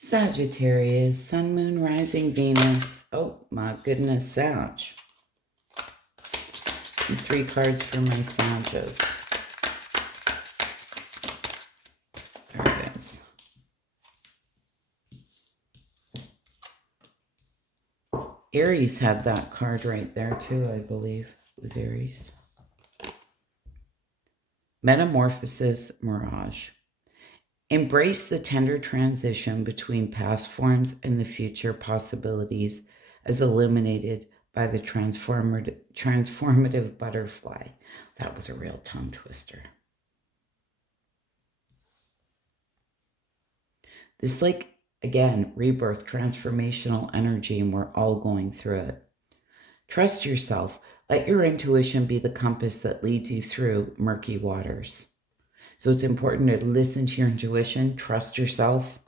Sagittarius, Sun, Moon, Rising, Venus. Oh my goodness, Sag. And 3 cards for my Sages. There it is. Aries had that card right there too, I believe. It was Aries. Metamorphosis, Mirage. Embrace the tender transition between past forms and the future possibilities as illuminated by the transformative butterfly. That was a real tongue twister. This, like, again, rebirth, transformational energy, and we're all going through it. Trust yourself. Let your intuition be the compass that leads you through murky waters. So it's important to listen to your intuition, trust yourself.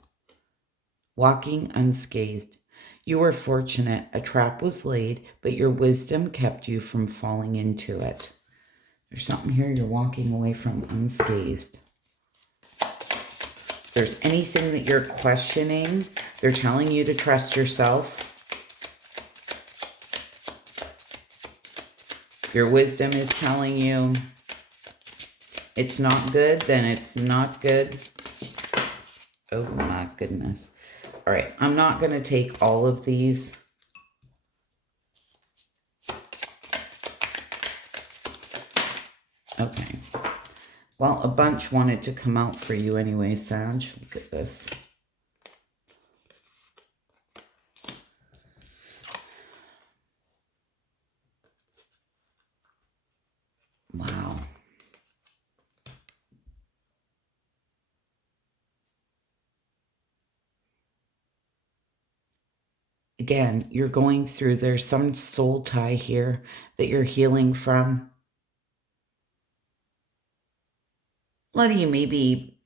Walking unscathed. You were fortunate. A trap was laid, but your wisdom kept you from falling into it. There's something here you're walking away from unscathed. If there's anything that you're questioning, they're telling you to trust yourself. Your wisdom is telling you it's not good, then it's not good. Oh my goodness. All right, I'm not going to take all of these. Okay. Well, a bunch wanted to come out for you anyway, Sag. Look at this. Wow. Again, you're going through, there's some soul tie here that you're healing from. A lot of you may be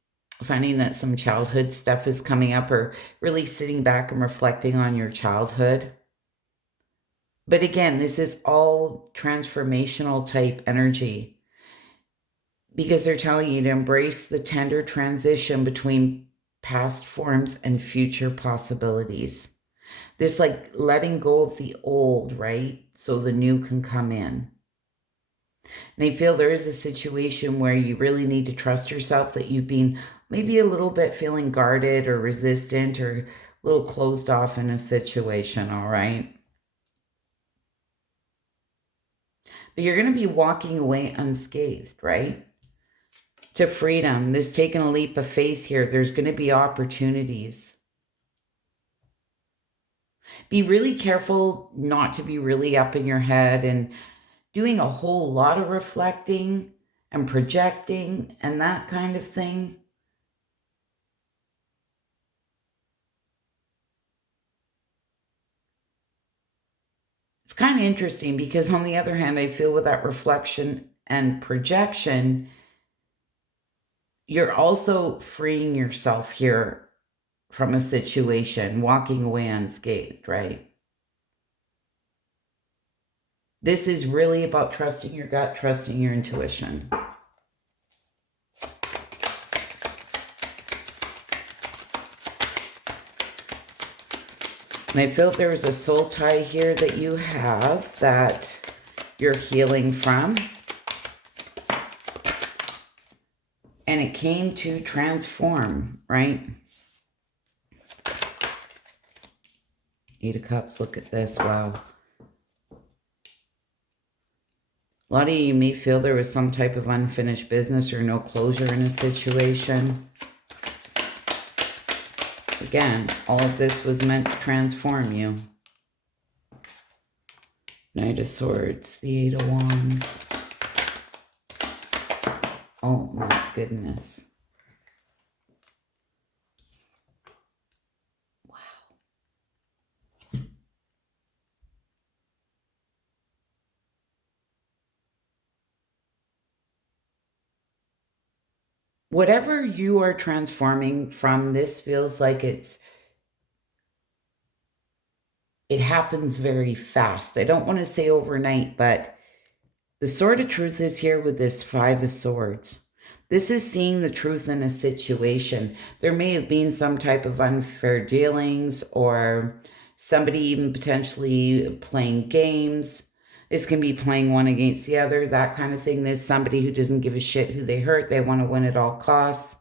finding that some childhood stuff is coming up, or really sitting back and reflecting on your childhood. But again, this is all transformational type energy, because they're telling you to embrace the tender transition between past forms and future possibilities. This, like, letting go of the old, right? So the new can come in. And I feel there is a situation where you really need to trust yourself, that you've been maybe a little bit feeling guarded or resistant or a little closed off in a situation, all right? But you're going to be walking away unscathed, right? To freedom. There's taking a leap of faith here. There's going to be opportunities. Be really careful not to be really up in your head and doing a whole lot of reflecting and projecting and that kind of thing. It's kind of interesting because, on the other hand, I feel with that reflection and projection, you're also freeing yourself here from a situation, walking away unscathed, right? This is really about trusting your gut, trusting your intuition. And I feel there was a soul tie here that you have that you're healing from. And it came to transform, right? 8 of Cups, look at this, wow. A lot of you may feel there was some type of unfinished business or no closure in a situation. Again, all of this was meant to transform you. Knight of Swords, the 8 of Wands. Oh my goodness. Wow. Whatever you are transforming from, this feels like it happens very fast. I don't want to say overnight, but the Sword of Truth is here with this 5 of Swords. This is seeing the truth in a situation. There may have been some type of unfair dealings or somebody even potentially playing games. This can be playing one against the other, that kind of thing. There's somebody who doesn't give a shit who they hurt. They want to win at all costs.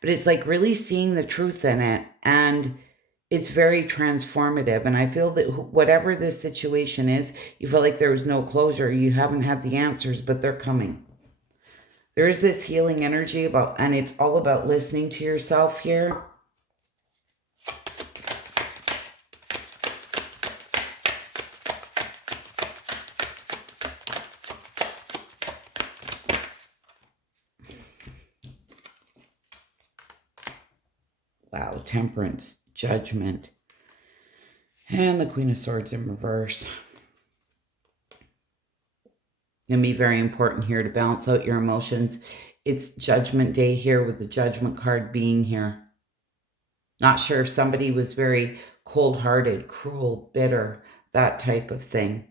But it's like really seeing the truth in it. And it's very transformative. And I feel that whatever this situation is, you feel like there was no closure. You haven't had the answers, but they're coming. There is this healing energy about, and it's all about listening to yourself here. Wow, Temperance, Judgment, and the Queen of Swords in reverse. Going to be very important here to balance out your emotions. It's Judgment Day here with the Judgment card being here. Not sure if somebody was very cold-hearted, cruel, bitter, that type of thing.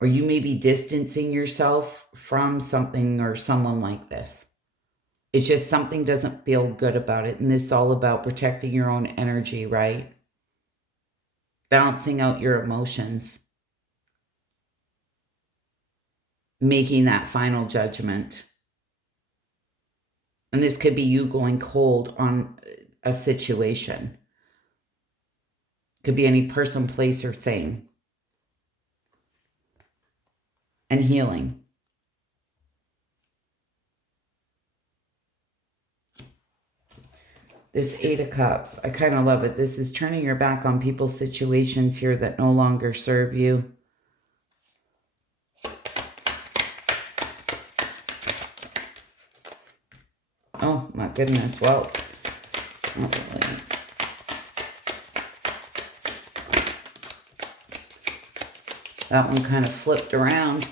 Or you may be distancing yourself from something or someone like this. It's just something doesn't feel good about it. And this is all about protecting your own energy, right? Balancing out your emotions. Making that final judgment. And this could be you going cold on a situation. Could be any person, place, or thing. And healing. This Eight of Cups, I kind of love it. This is turning your back on people's situations here that no longer serve you. Oh my goodness, well, not really. That one kind of flipped around.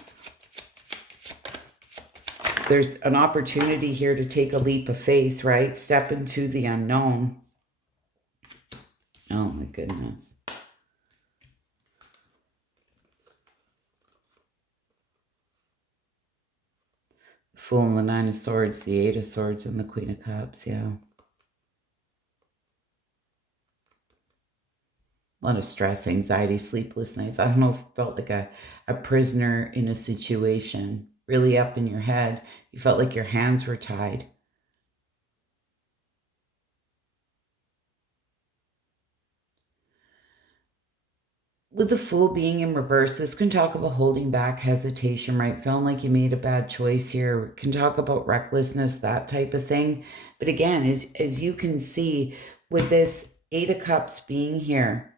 There's an opportunity here to take a leap of faith, right? Step into the unknown. Oh my goodness. The Fool and the Nine of Swords, the Eight of Swords, and the Queen of Cups, yeah. A lot of stress, anxiety, sleepless nights. I don't know if it felt like a prisoner in a situation. Really up in your head. You felt like your hands were tied. With the Fool being in reverse, this can talk about holding back, hesitation, right? Feeling like you made a bad choice here. It can talk about recklessness, that type of thing. But again, as you can see, with this Eight of Cups being here,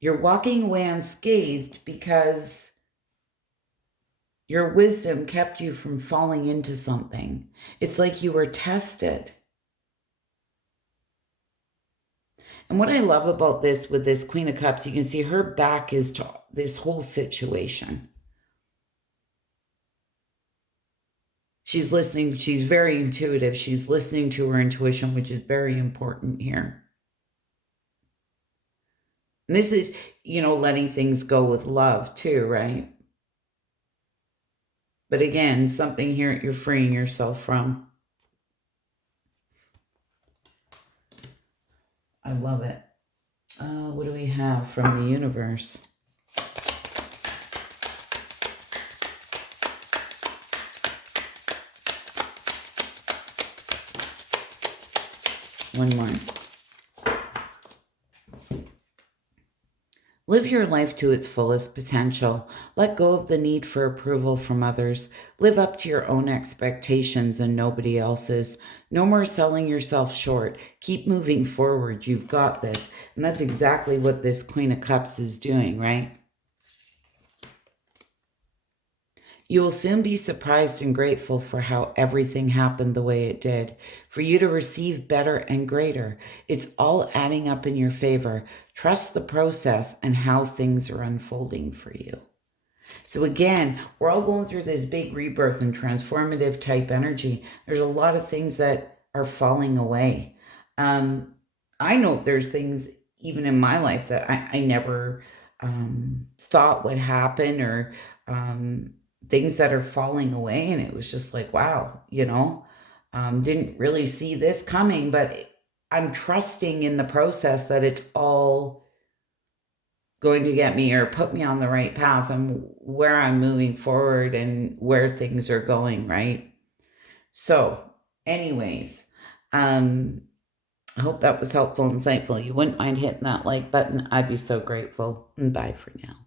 you're walking away unscathed because your wisdom kept you from falling into something. It's like you were tested. And what I love about this with this Queen of Cups, you can see her back is to this whole situation. She's listening. She's very intuitive. She's listening to her intuition, which is very important here. And this is, letting things go with love too, right? But again, something here you're freeing yourself from. I love it. What do we have from the universe? One more. Live your life to its fullest potential. Let go of the need for approval from others. Live up to your own expectations and nobody else's. No more selling yourself short. Keep moving forward. You've got this. And that's exactly what this Queen of Cups is doing, right? You will soon be surprised and grateful for how everything happened the way it did, for you to receive better and greater. It's all adding up in your favor. Trust the process and how things are unfolding for you. So again, we're all going through this big rebirth and transformative type energy. There's a lot of things that are falling away. I know there's things even in my life that I never thought would happen, or um, things that are falling away. And it was just like, wow, didn't really see this coming, but I'm trusting in the process that it's all going to get me or put me on the right path and where I'm moving forward and where things are going, right? So, anyways, um, I hope that was helpful and insightful. You wouldn't mind hitting that like button. I'd be so grateful. And bye for now.